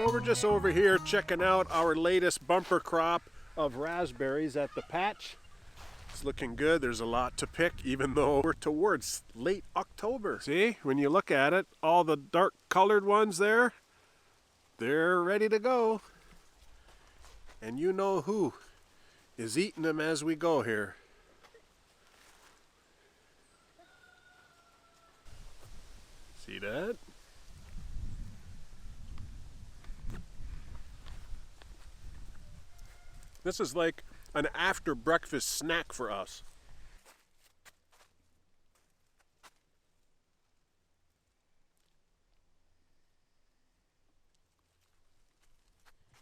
So we're just over here checking out our latest bumper crop of raspberries at the patch. It's looking good. There's a lot to pick, even though we're towards late October. See, when you look at it, all the dark colored ones there, they're ready to go. And you know who is eating them as we go here. See that? This is like an after breakfast snack for us.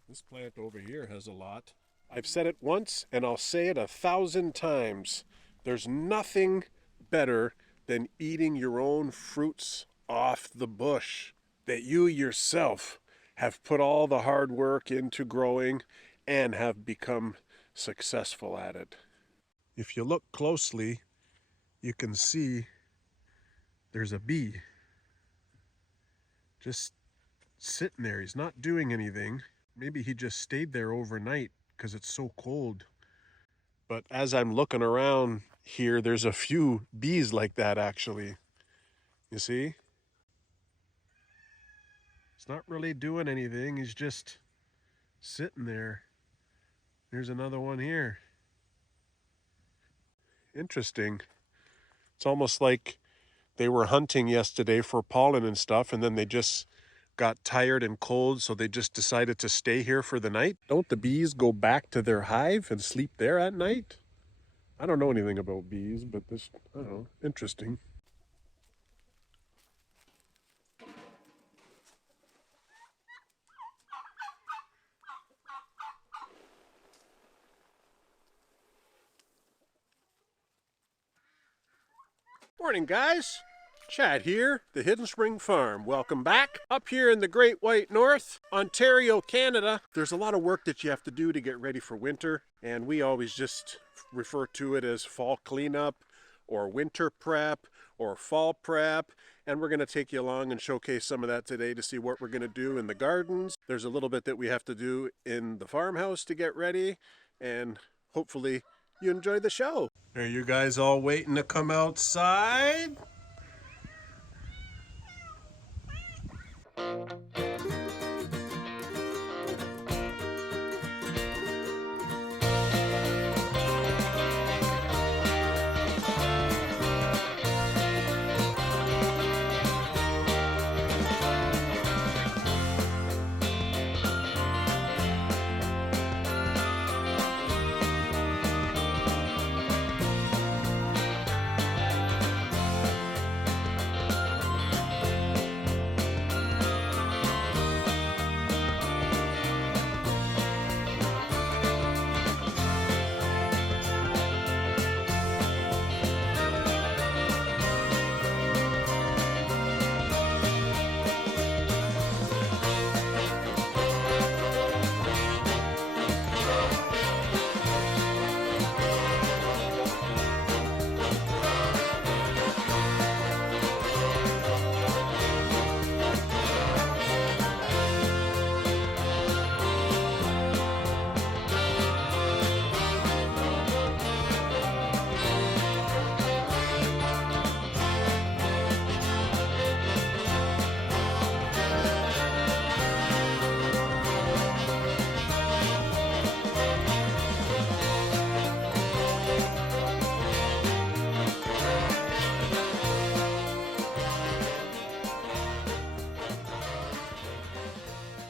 This plant over here has a lot. I've said it once and I'll say it 1,000 times. There's nothing better than eating your own fruits off the bush that you yourself have put all the hard work into growing and have become successful at it. If you look closely, you can see there's a bee just sitting there. He's not doing anything. Maybe he just stayed there overnight because it's so cold. But as I'm looking around here, there's a few bees like that actually. You see? He's not really doing anything. He's just sitting there. There's another one here. Interesting. It's almost like they were hunting yesterday for pollen and stuff, and then they just got tired and cold, so they just decided to stay here for the night. Don't the bees go back to their hive and sleep there at night? I don't know anything about bees, but this, I don't know, interesting. Morning, guys. Chad here, the Hidden Spring Farm. Welcome back. Up here in the Great White North, Ontario, Canada, there's a lot of work that you have to do to get ready for winter, and we always just refer to it as fall cleanup or winter prep or fall prep, and we're going to take you along and showcase some of that today to see what we're going to do in the gardens. There's a little bit that we have to do in the farmhouse to get ready, and hopefully you enjoy the show. Are you guys all waiting to come outside?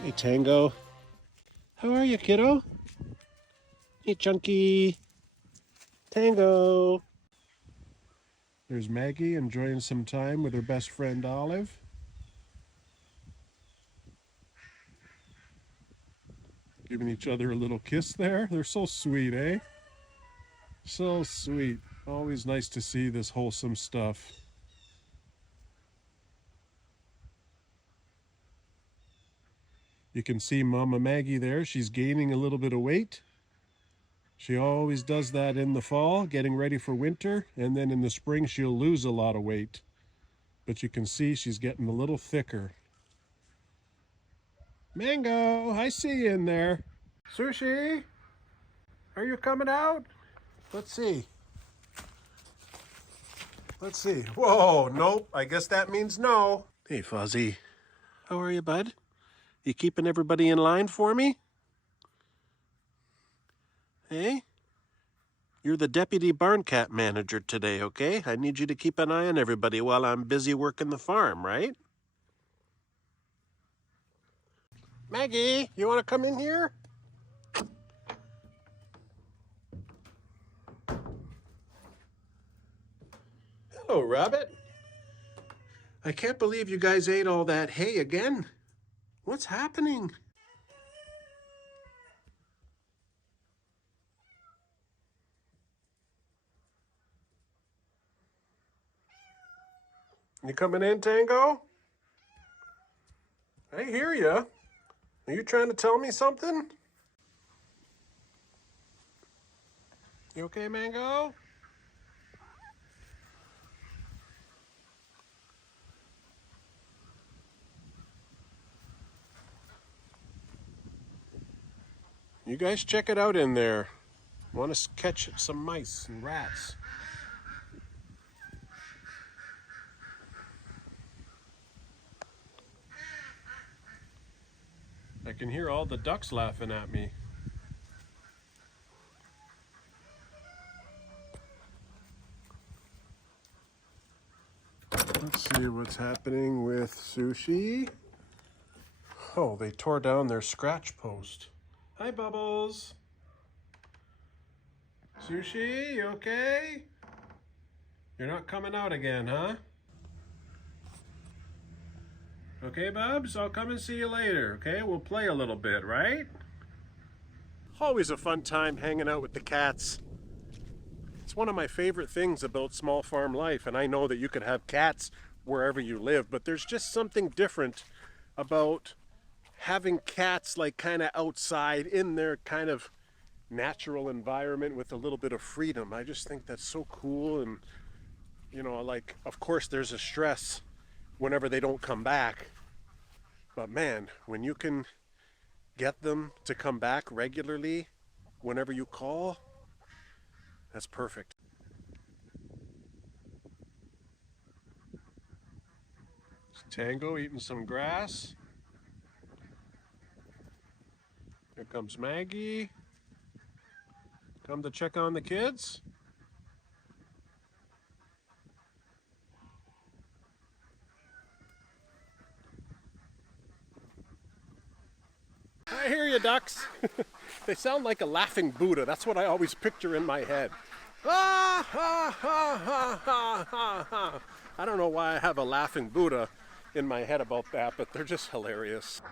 Hey, Tango. How are you, kiddo? Hey, Chunky. Tango. There's Maggie enjoying some time with her best friend, Olive. Giving each other a little kiss there. They're so sweet, eh? So sweet. Always nice to see this wholesome stuff. You can see Mama Maggie there. She's gaining a little bit of weight. She always does that in the fall, getting ready for winter, and then in the spring she'll lose a lot of weight. But you can see she's getting a little thicker. Mango, I see you in there. Sushi, are you coming out? Let's see. Let's see. Whoa, nope. I guess that means no. Hey, Fuzzy. How are you, bud? You keeping everybody in line for me? Hey? You're the deputy barn cat manager today, okay? I need you to keep an eye on everybody while I'm busy working the farm, right? Maggie, you want to come in here? Hello, Rabbit. I can't believe you guys ate all that hay again. What's happening? You coming in, Tango? I hear ya. Are you trying to tell me something? You okay, Mango? You guys check it out in there. Want to catch some mice and rats. I can hear all the ducks laughing at me. Let's see what's happening with Sushi. Oh, they tore down their scratch post. Hi, Bubbles. Sushi, you okay? You're not coming out again, huh? Okay, Bubs, I'll come and see you later, okay? We'll play a little bit, right? Always a fun time hanging out with the cats. It's one of my favorite things about small farm life, and I know that you could have cats wherever you live, but there's just something different about having cats like kind of outside in their kind of natural environment with a little bit of freedom. I just think that's so cool. And you know, like, of course there's a stress whenever they don't come back, but man, when you can get them to come back regularly whenever you call, that's perfect. It's Tango eating some grass. Here comes Maggie. Come to check on the kids. I hear you, ducks. They sound like a laughing Buddha. That's what I always picture in my head. Ah, ha, ha, ha, ha, ha, ha. I don't know why I have a laughing Buddha in my head about that, but they're just hilarious.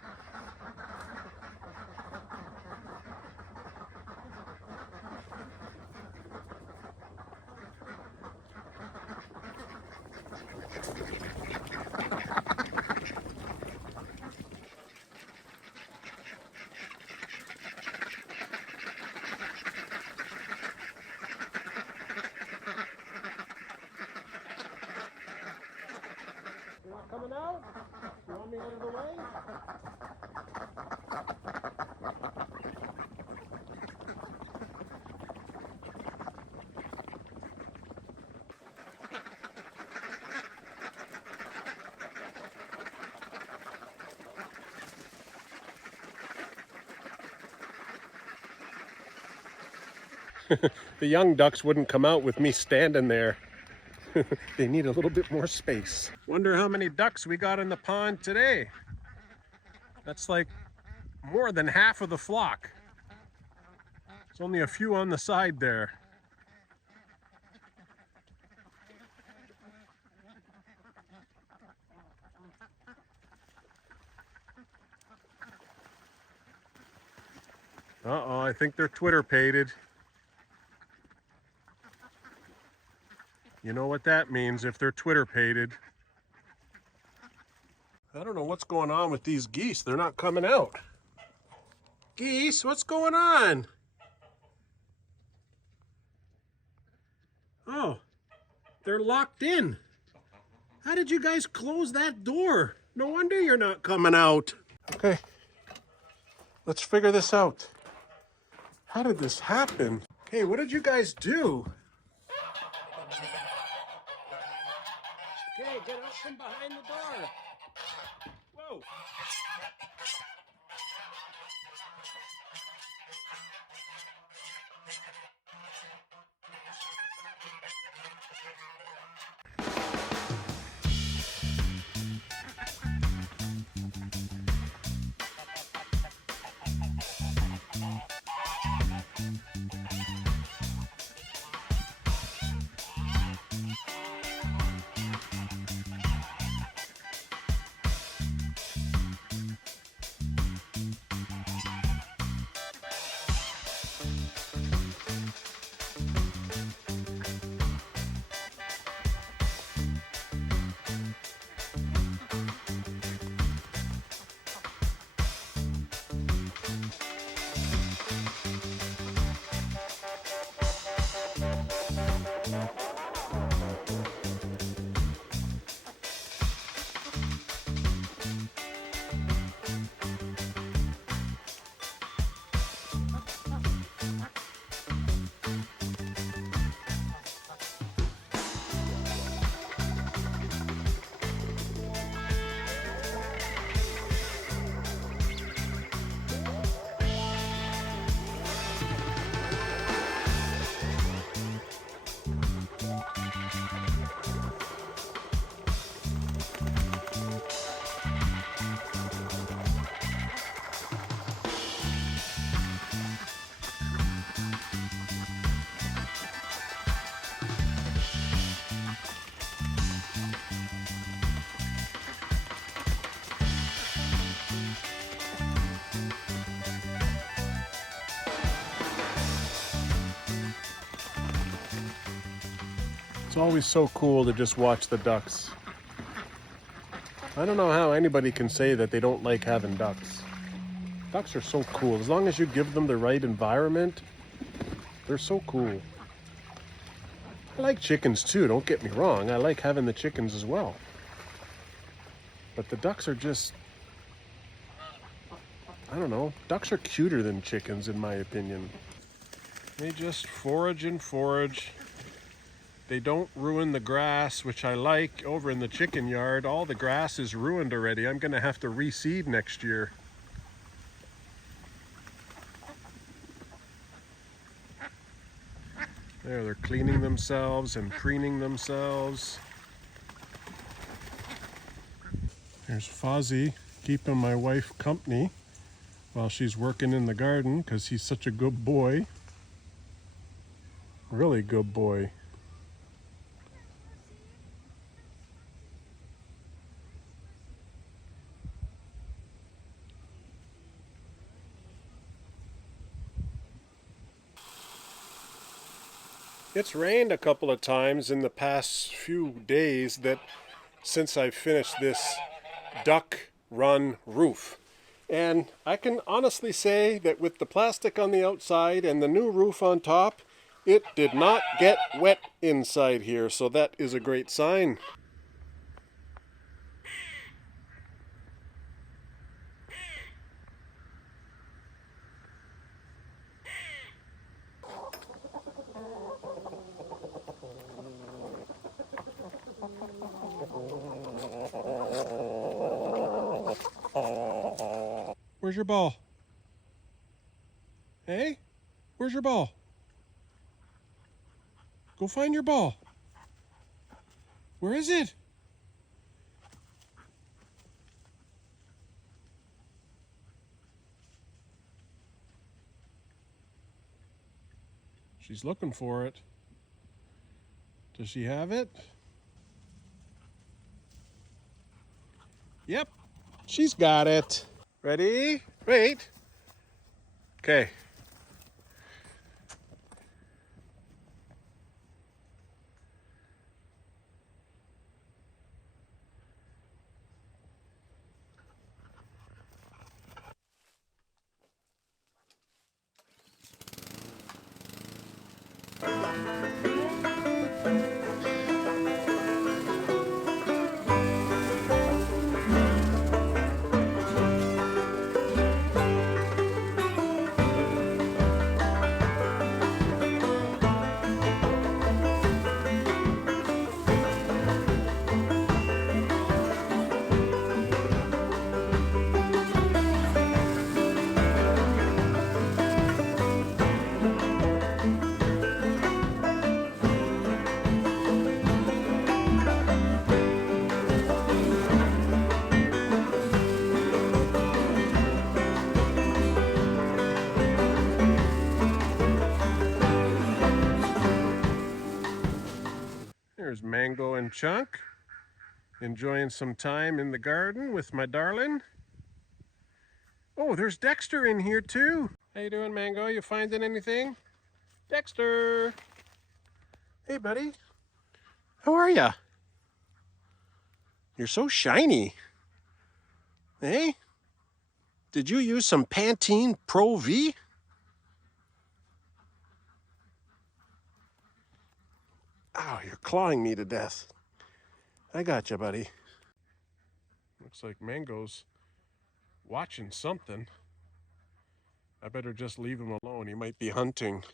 You're not coming out? You want me out of the way? The young ducks wouldn't come out with me standing there. They need a little bit more space. Wonder how many ducks we got in the pond today. That's like more than half of the flock. There's only a few on the side there. Uh-oh, I think they're Twitter-pated. You know what that means if they're Twitter-pated. I don't know what's going on with these geese. They're not coming out. Geese, what's going on? Oh, they're locked in. How did you guys close that door? No wonder you're not coming out. Okay, Let's figure this out. How did this happen? Hey, what did you guys do? Okay, get out from behind the door. Whoa. It's always so cool to just watch the ducks. I don't know how anybody can say that they don't like having ducks. Ducks are so cool. As long as you give them the right environment, they're so cool. I like chickens too, don't get me wrong. I like having the chickens as well. But the ducks are just, I don't know, ducks are cuter than chickens in my opinion. They just forage and forage. They don't ruin the grass, which I like. Over in the chicken yard, all the grass is ruined already. I'm gonna have to reseed next year. There, they're cleaning themselves and preening themselves. There's Fozzie keeping my wife company while she's working in the garden because he's such a good boy. Really good boy. It's rained a couple of times in the past few days since I finished this duck run roof. And I can honestly say that with the plastic on the outside and the new roof on top, it did not get wet inside here, so that is a great sign. Where's your ball? Hey? Where's your ball? Go find your ball. Where is it? She's looking for it. Does she have it? Yep, she's got it. Ready? Wait. Okay. There's Mango and Chunk enjoying some time in the garden with my darling. Oh, there's Dexter in here too. How you doing, Mango? You finding anything? Dexter! Hey, buddy. How are ya? You're so shiny. Hey? Did you use some Pantene Pro V? Oh, you're clawing me to death. I got you, buddy. Looks like Mango's watching something. I better just leave him alone. He might be hunting.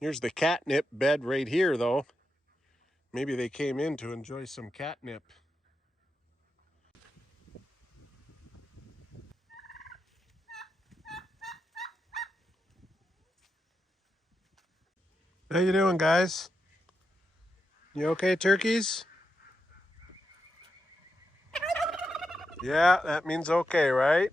Here's the catnip bed right here, though. Maybe they came in to enjoy some catnip. How you doing, guys? You okay, turkeys? Yeah, that means okay, right?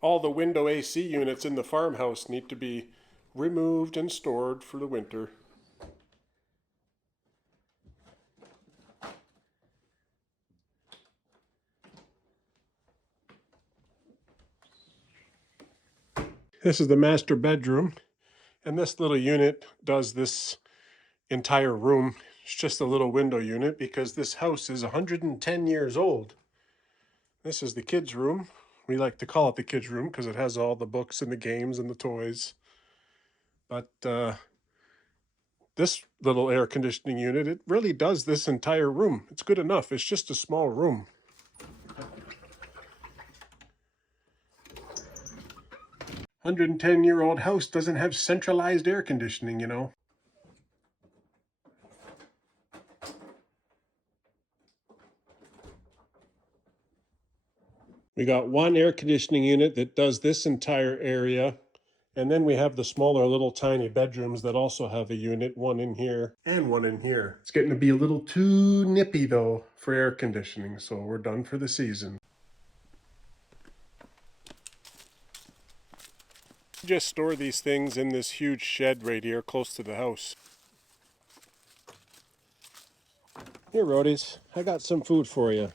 All the window AC units in the farmhouse need to be removed and stored for the winter. This is the master bedroom, and this little unit does this entire room. It's just a little window unit because this house is 110 years old. This is the kids' room. We like to call it the kids' room because it has all the books and the games and the toys. But this little air conditioning unit, it really does this entire room. It's good enough. It's just a small room. 110-year-old house doesn't have centralized air conditioning, you know. We got one air conditioning unit that does this entire area. And then we have the smaller little tiny bedrooms that also have a unit, one in here and one in here. It's getting to be a little too nippy though for air conditioning, so we're done for the season. Just store these things in this huge shed right here close to the house. Here, roadies, I got some food for you.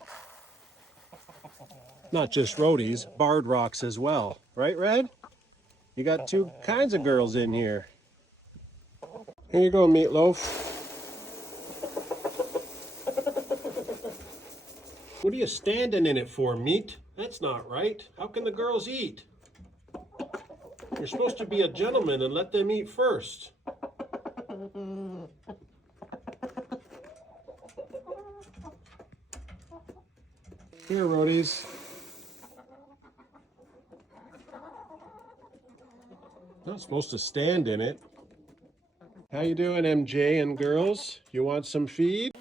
Not just roadies, barred rocks as well. Right, Red? You got two kinds of girls in here. Here you go, Meatloaf. What are you standing in it for, Meat? That's not right. How can the girls eat? You're supposed to be a gentleman and let them eat first. Here, roadies. Not supposed to stand in it. How you doing, MJ and girls? You want some feed?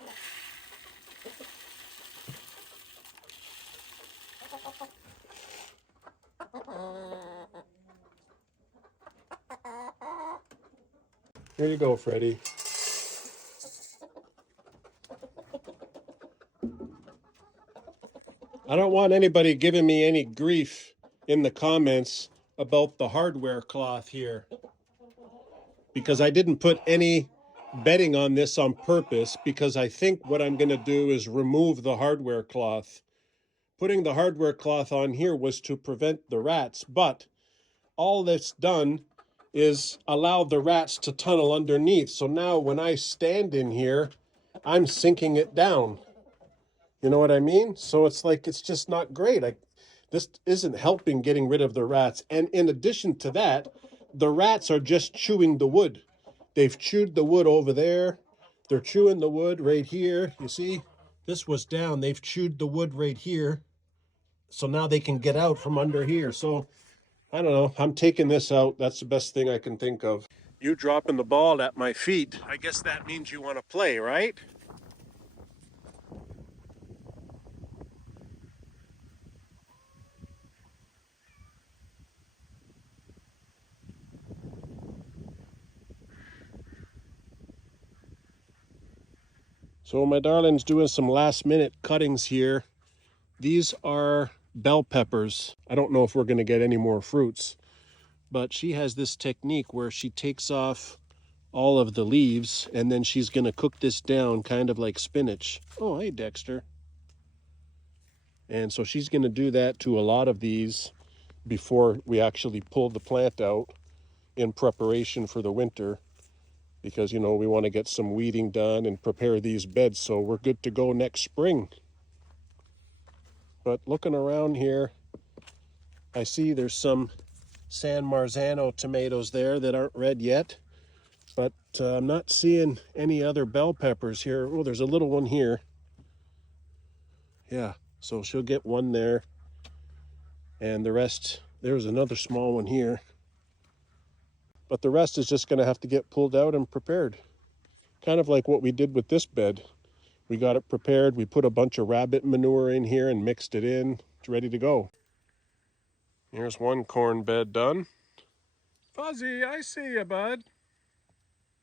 Here you go, Freddie. I don't want anybody giving me any grief in the comments about the hardware cloth here, because I didn't put any bedding on this on purpose, because I think what I'm going to do is remove the hardware cloth. Putting the hardware cloth on here was to prevent the rats, but all that's done is allow the rats to tunnel underneath. So now when I stand in here, I'm sinking it down. You know what I mean? So it's like, it's just not great. This isn't helping getting rid of the rats. And in addition to that, the rats are just chewing the wood. They've chewed the wood over there. They're chewing the wood right here. You see, this was down. They've chewed the wood right here. So now they can get out from under here. So I don't know. I'm taking this out. That's the best thing I can think of. You dropping the ball at my feet. I guess that means you want to play, right? So my darling's doing some last minute cuttings here. These are bell peppers. I don't know if we're going to get any more fruits, but she has this technique where she takes off all of the leaves and then she's going to cook this down kind of like spinach. Oh, hey, Dexter. And so she's going to do that to a lot of these before we actually pull the plant out in preparation for the winter, because, you know, we want to get some weeding done and prepare these beds so we're good to go next spring. But looking around here, I see there's some San Marzano tomatoes there that aren't red yet, but I'm not seeing any other bell peppers here. Oh, there's a little one here. Yeah, so she'll get one there, and the rest, there's another small one here. But the rest is just going to have to get pulled out and prepared. Kind of like what we did with this bed. We got it prepared, we put a bunch of rabbit manure in here and mixed it in. It's ready to go. Here's one corn bed done. Fuzzy, I see you, bud.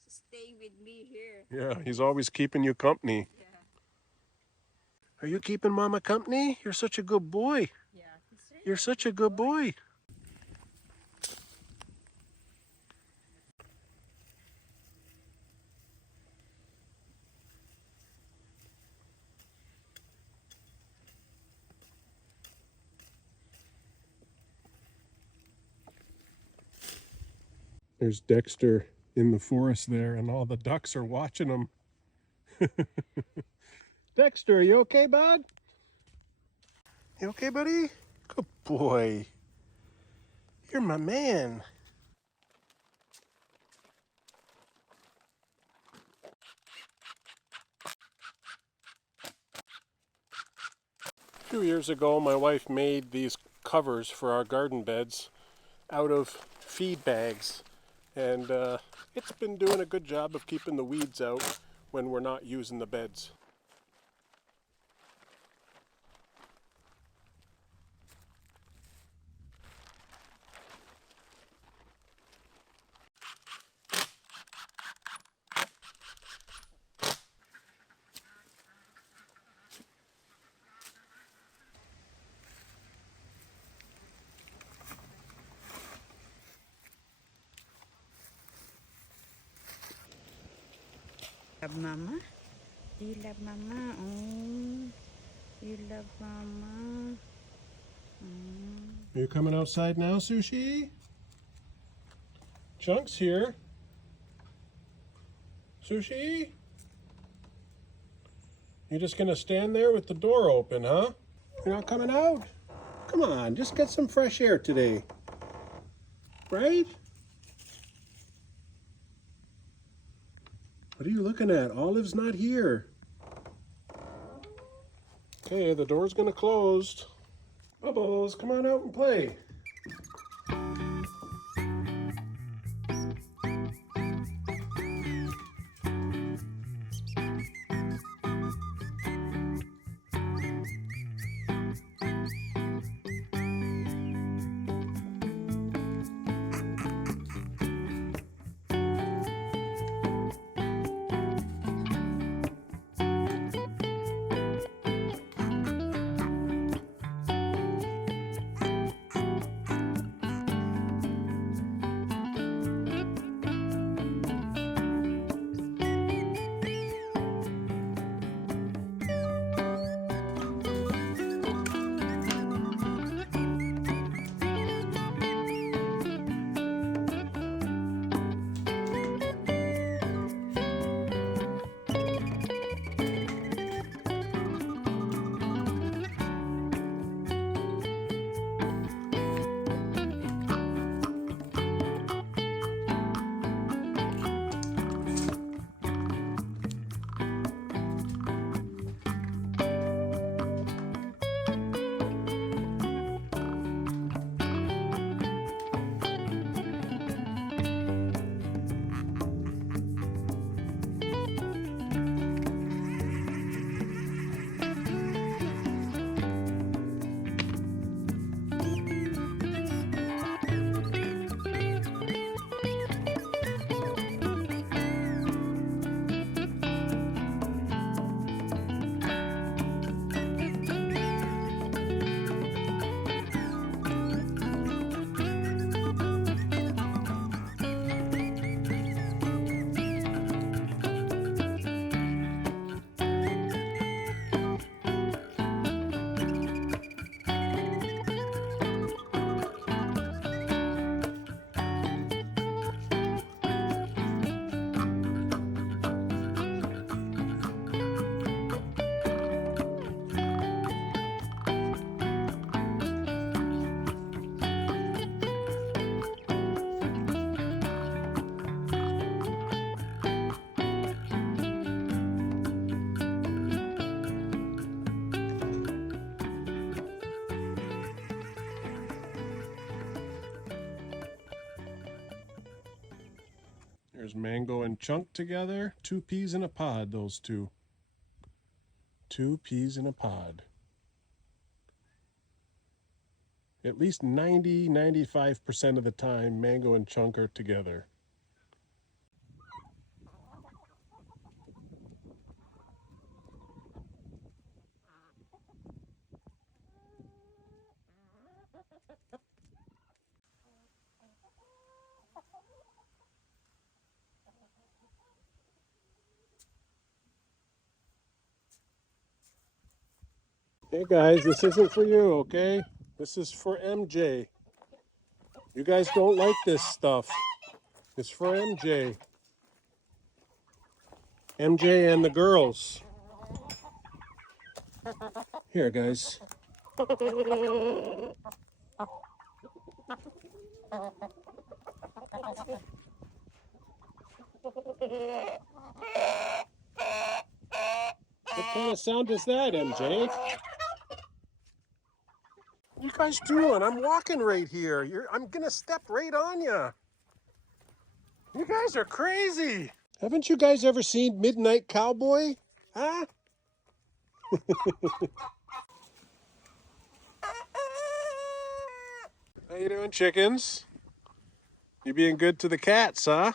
Stay with me here. Yeah, he's always keeping you company. Yeah. Are you keeping Mama company? You're such a good boy. Yeah. You're such a good boy. There's Dexter in the forest there, and all the ducks are watching him. Dexter, are you okay, bud? You okay, buddy? Good boy. You're my man. A few years ago, my wife made these covers for our garden beds out of feed bags, and it's been doing a good job of keeping the weeds out when we're not using the beds. Love Mama? Do you love Mama? Oh, you love Mama. Are you coming outside now, Sushi? Chunk's here. Sushi? You're just gonna stand there with the door open, huh? You're not coming out? Come on, just get some fresh air today. Right? What are you looking at? Olive's not here. Okay, the door's gonna close. Bubbles, come on out and play. There's Mango and Chunk together. 2 peas in a pod, those two. 2 peas in a pod. At least 95% of the time, Mango and Chunk are together. Hey guys, this isn't for you, okay? This is for MJ. You guys don't like this stuff. It's for MJ. MJ and the girls. Here, guys. What kind of sound is that, MJ? What you guys doing? I'm walking right here. I'm gonna step right on you. You guys are crazy. Haven't you guys ever seen Midnight Cowboy? Huh? How you doing, chickens? You being good to the cats, huh?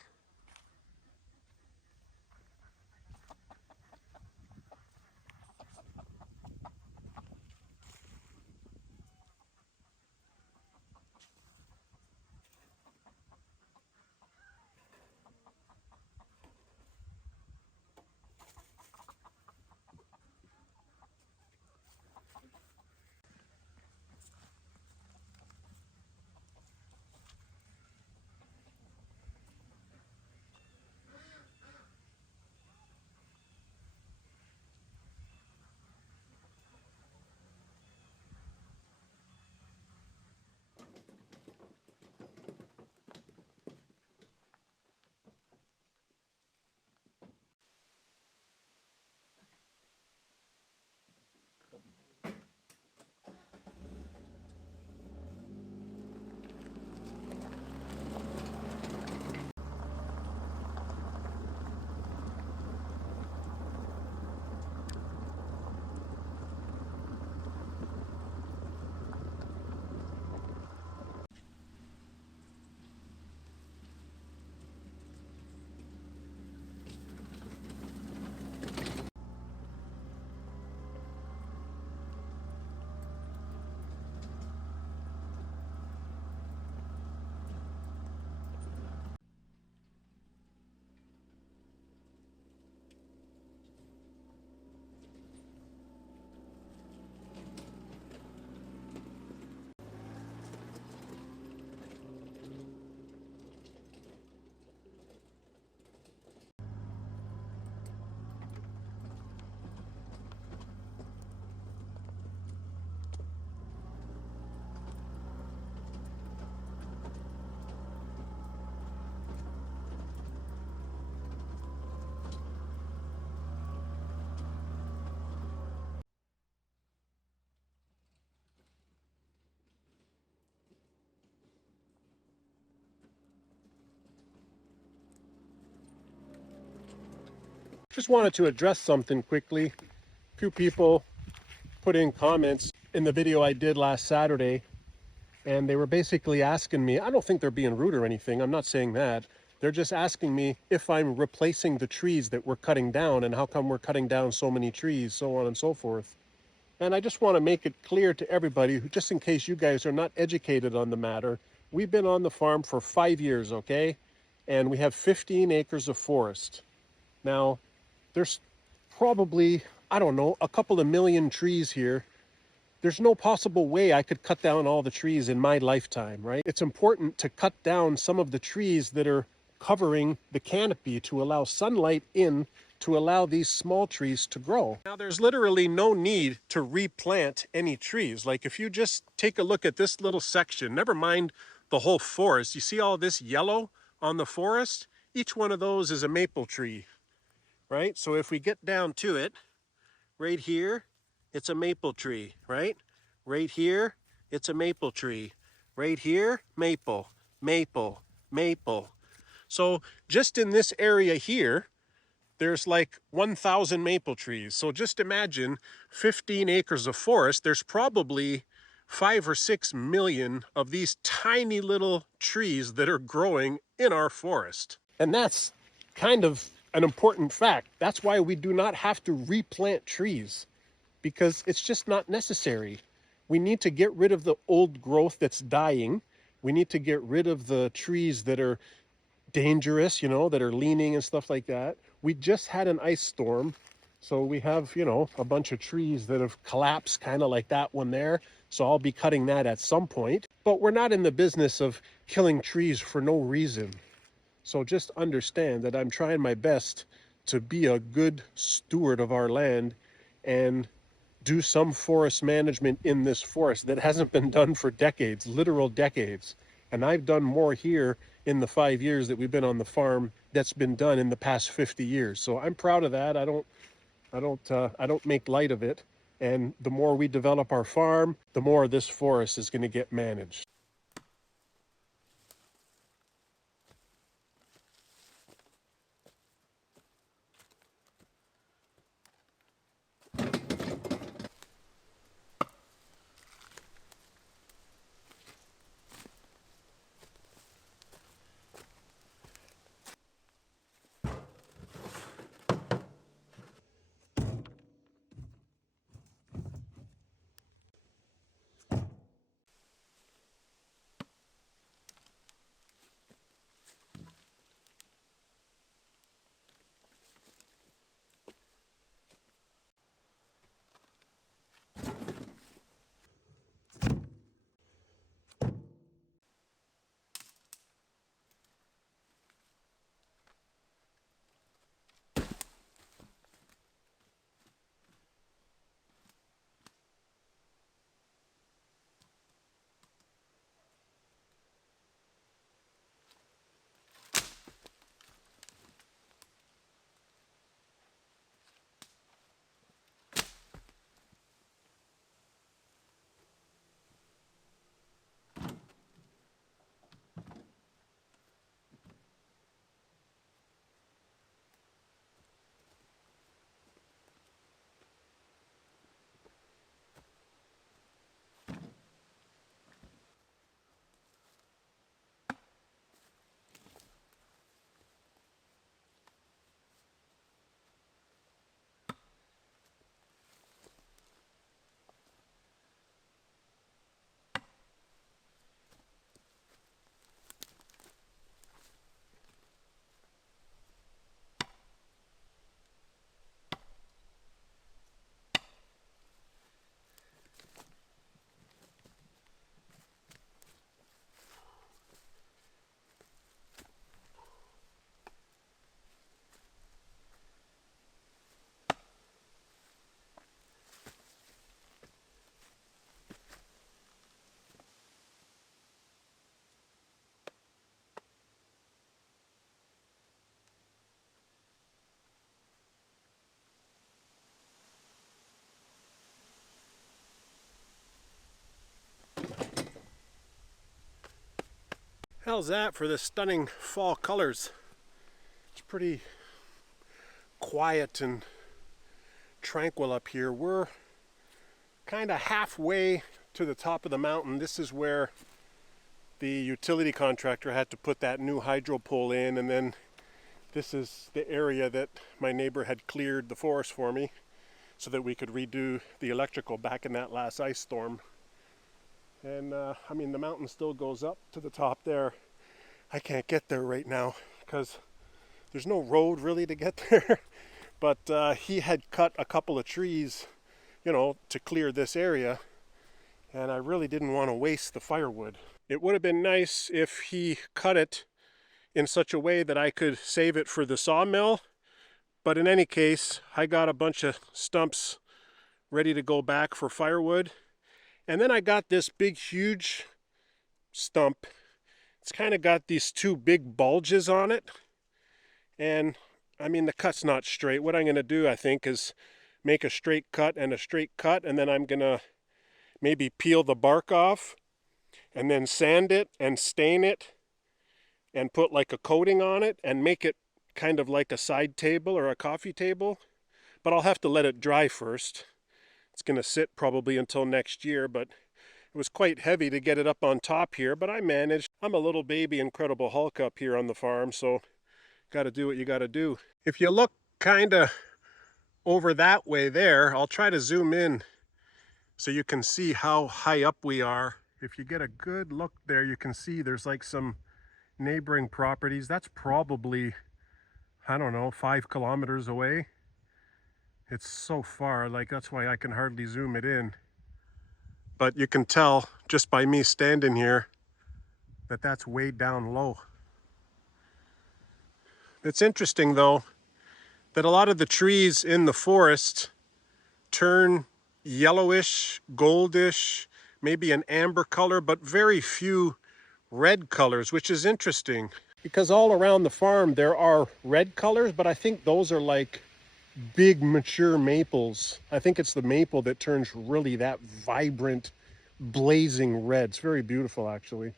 Just wanted to address something quickly. A few people put in comments in the video I did last Saturday, and they were basically asking me, I don't think they're being rude or anything, I'm not saying that. They're just asking me if I'm replacing the trees that we're cutting down and how come we're cutting down so many trees, so on and so forth. And I just want to make it clear to everybody, just in case you guys are not educated on the matter, we've been on the farm for 5 years, okay? And we have 15 acres of forest. Now, there's probably, I don't know, a couple of million trees here. There's no possible way I could cut down all the trees in my lifetime, right? It's important to cut down some of the trees that are covering the canopy to allow sunlight in, to allow these small trees to grow. Now, there's literally no need to replant any trees. Like if you just take a look at this little section, never mind the whole forest, you see all this yellow on the forest? Each one of those is a maple tree, right? So if we get down to it, right here, it's a maple tree, right? Right here, it's a maple tree. Right here, maple, maple, maple. So just in this area here, there's like 1,000 maple trees. So just imagine 15 acres of forest. There's probably 5 or 6 million of these tiny little trees that are growing in our forest. And that's kind of an important fact. That's why we do not have to replant trees, because it's just not necessary. We need to get rid of the old growth that's dying. We need to get rid of the trees that are dangerous, that are leaning and stuff like that. We just had an ice storm, so we have, a bunch of trees that have collapsed, kind of like that one there. So I'll be cutting that at some point. But we're not in the business of killing trees for no reason. So just understand that I'm trying my best to be a good steward of our land and do some forest management in this forest that hasn't been done for decades, literal decades. And I've done more here in the 5 years that we've been on the farm that's been done in the past 50 years. So I'm proud of that. I don't make light of it. And the more we develop our farm, the more this forest is going to get managed. How's that for the stunning fall colors? It's pretty quiet and tranquil up here. We're kind of halfway to the top of the mountain. This is where the utility contractor had to put that new hydro pole in, and then this is the area that my neighbor had cleared the forest for me so that we could redo the electrical back in that last ice storm. And the mountain still goes up to the top there. I can't get there right now because there's no road really to get there. But he had cut a couple of trees, to clear this area. And I really didn't want to waste the firewood. It would have been nice if he cut it in such a way that I could save it for the sawmill. But in any case, I got a bunch of stumps ready to go back for firewood. And then I got this big, huge stump. It's kind of got these two big bulges on it. And the cut's not straight. What I'm going to do, I think, is make a straight cut and a straight cut. And then I'm going to maybe peel the bark off and then sand it and stain it and put like a coating on it and make it kind of like a side table or a coffee table. But I'll have to let it dry first. It's going to sit probably until next year, but it was quite heavy to get it up on top here, but I managed. I'm a little baby Incredible Hulk up here on the farm, so got to do what you got to do. If you look kind of over that way there, I'll try to zoom in so you can see how high up we are. If you get a good look there, you can see there's like some neighboring properties. That's probably, I don't know, 5 kilometers away. It's so far, like that's why I can hardly zoom it in. But you can tell just by me standing here that that's way down low. It's interesting though that a lot of the trees in the forest turn yellowish, goldish, maybe an amber color, but very few red colors, which is interesting because all around the farm there are red colors, but I think those are like big mature maples. I think it's the maple that turns really that vibrant, blazing red. It's very beautiful actually.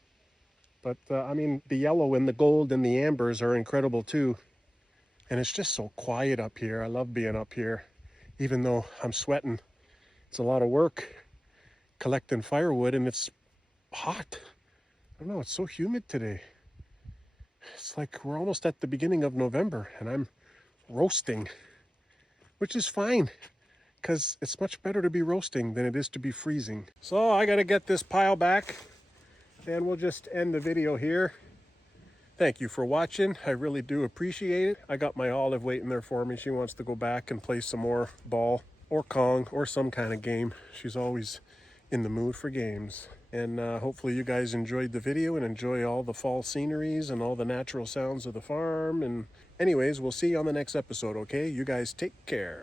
But I mean, the yellow and the gold and the ambers are incredible too. And it's just so quiet up here. I love being up here, even though I'm sweating. It's a lot of work collecting firewood and it's hot. I don't know, it's so humid today. It's like we're almost at the beginning of November and I'm roasting, which is fine because it's much better to be roasting than it is to be freezing. So I got to get this pile back and we'll just end the video here. Thank you for watching. I really do appreciate it. I got my Olive waiting there for me. She wants to go back and play some more ball or Kong or some kind of game. She's always in the mood for games. And hopefully you guys enjoyed the video and enjoy all the fall sceneries and all the natural sounds of the farm. And anyways, we'll see you on the next episode, okay? You guys take care.